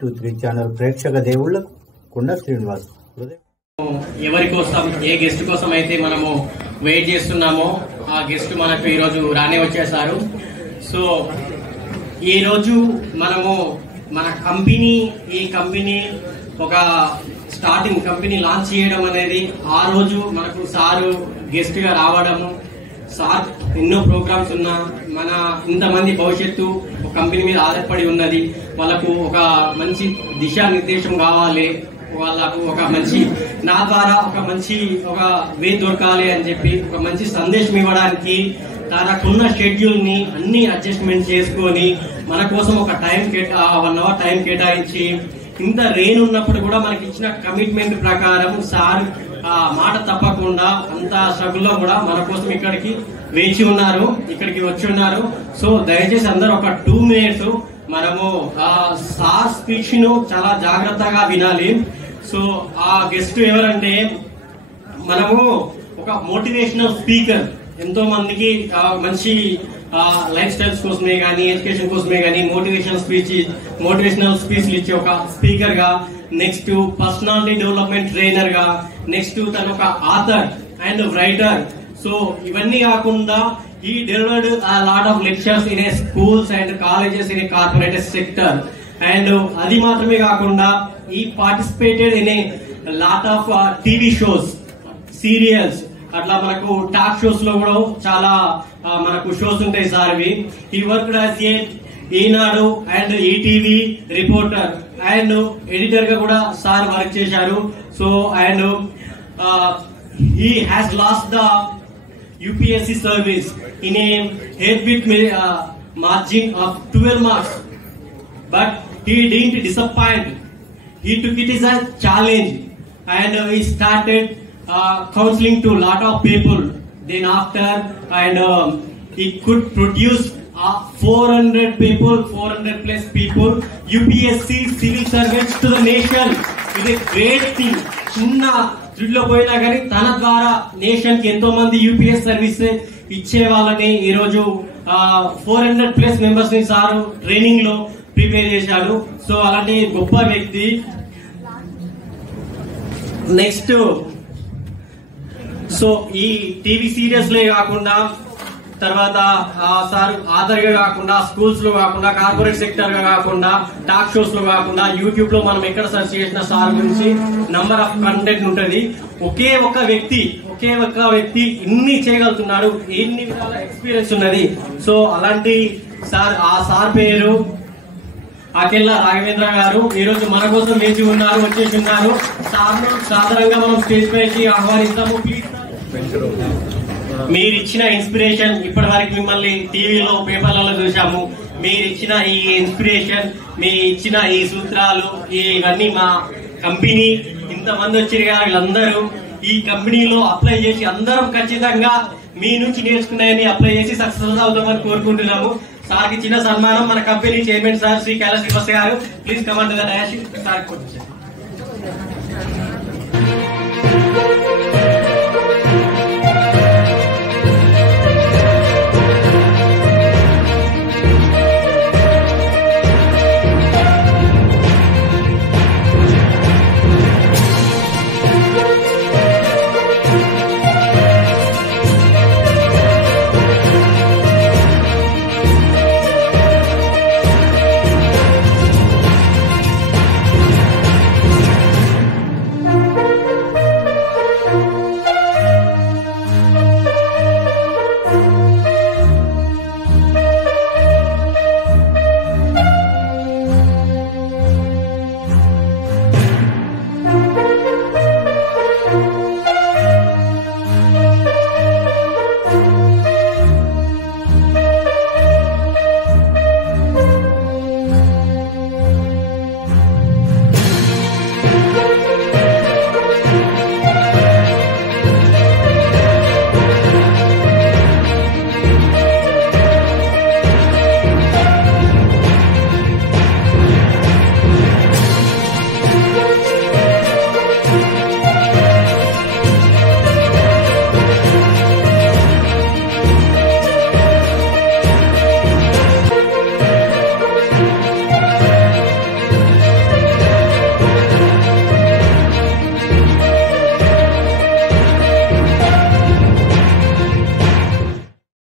23 channel ప్రేక్షక దేవుళ్లకు కొండ శ్రీనివాస్. ఎవరి కోసం ఏ గెస్ట్ కోసం అయితే మనము వెయిట్ చేస్తున్నామో ఆ గెస్ట్ మనకు ఈరోజు రానే వచ్చేసారు. సో ఈరోజు మనము మన ఈ కంపెనీ ఒక స్టార్టింగ్ కంపెనీ లాంచ్ చేయడం అనేది ఆ రోజు మనకు సారు గెస్ట్ గా రావడము, సార్ ఎన్నో ప్రోగ్రామ్స్ ఉన్నా మన ఇంతమంది భవిష్యత్తు ఒక కంపెనీ మీద ఆధారపడి ఉన్నది, వాళ్ళకు ఒక మంచి దిశానిర్దేశం కావాలి, వాళ్ళకు ఒక మంచి నా ద్వారా ఒక వే దొరకాలి అని చెప్పి ఒక మంచి సందేశం ఇవ్వడానికి తనకున్న షెడ్యూల్ ని అన్ని అడ్జస్ట్మెంట్ చేసుకొని మన కోసం ఒక 1 అవర్ టైం కేటాయించి ఇంత రెయిన్ ఉన్నప్పుడు కూడా మనకి ఇచ్చిన కమిట్మెంట్ ప్రకారం సార్ మాట తప్పకుండా అంత స్ట్రగుల్ లో కూడా మన కోసం ఇక్కడికి వచ్చి ఉన్నారు. సో దయచేసి అందరూ ఒక 2 మినిట్స్ మనము సార్ స్పీచ్ ను చాలా జాగ్రత్తగా వినాలి. సో ఆ గెస్ట్ ఎవరంటే మనము ఒక మోటివేషనల్ స్పీకర్, ఎంతో మందికి మంచి లైఫ్ స్టైల్స్ కోసమే గానీ ఎడ్యుకేషన్ కోసమే గానీ మోటివేషనల్ స్పీచ్లు ఇచ్చే ఒక స్పీకర్ గా, నెక్స్ట్ పర్సనాలిటీ డెవలప్మెంట్ ట్రైనర్ గా, నెక్స్ట్ తను ఒక ఆథర్ అండ్ రైటర్. సో ఇవన్నీ కాకుండా he delivered a lot of lectures in a schools and colleges in a corporate sector, and అది మాత్రమే కాకుండా he participated in a lot of TV shows, serials, అట్లా మనకు టాక్ షోస్ లో కూడా చాలా మనకు షోస్ ఉంటాయి సార్వి. he worked as a Eenadu and ETV reporter and editor గా కూడా సార్ వర్క్ చేశారు. So and he has lost the UPSC service in a headbeat margin of 12 marks, but he didn't disappoint. He took it as a challenge and he started counseling to a lot of people. Then after and he could produce 400 plus people UPSC civil servants to the nation. It's a great thing. చిన్న త్రిడ్లో పోయినా కానీ తన ద్వారా nation కి ఎంతో మంది UPS service ఇచ్చే వాళ్ళని ఈ రోజు 400 ప్లస్ మెంబర్స్ ని సార్ ట్రైనింగ్ లో ప్రిపేర్ చేశాడు. సో అలాంటి గొప్ప వ్యక్తి. నెక్స్ట్ సో ఈ టీవీ సీరియల్స్ లే కాకుండా తర్వాత సార్ ఆధార్ గా కాకుండా స్కూల్స్ లో కాకుండా కార్పొరేట్ సెక్టర్ గా కాకుండా టాక్ షోస్ లో కాకుండా యూట్యూబ్ లో మనం ఎక్కడ సెర్చ్ చేసిన సార్ గురించి నంబర్ ఆఫ్ కంటెంట్ ఉంటది. ఒకే ఒక వ్యక్తి ఇన్ని చేయగలుగుతున్నాడు, ఎన్ని విధాల ఎక్స్పీరియన్స్ ఉన్నది. సో అలాంటి సార్ పేరు అఖిల రాఘవేంద్ర గారు. ఈ రోజు మన కోసం వేచి వచ్చేసి ఉన్నారు. సార్ సాధారణంగా మనం స్టేజ్ పైకి ఆహ్వానిస్తాము. ప్లీజ్ మీరు ఇచ్చిన ఇన్స్పిరేషన్, ఇప్పటి వరకు మిమ్మల్ని టీవీలో పేపర్లలో చూసాము, మీరు ఇచ్చిన ఈ ఇన్స్పిరేషన్, మీ ఇచ్చిన ఈ సూత్రాలు, ఇవన్నీ మా కంపెనీ ఇంతమంది వచ్చిన వీళ్ళందరూ ఈ కంపెనీలో అప్లై చేసి అందరం ఖచ్చితంగా మీ నుంచి నేర్చుకున్నాయని అప్లై చేసి సక్సెస్ అవుతామని కోరుకుంటున్నాము. సార్కి చిన్న సన్మానం మన company chairman sir Shri Kailash గారు. Please command sir.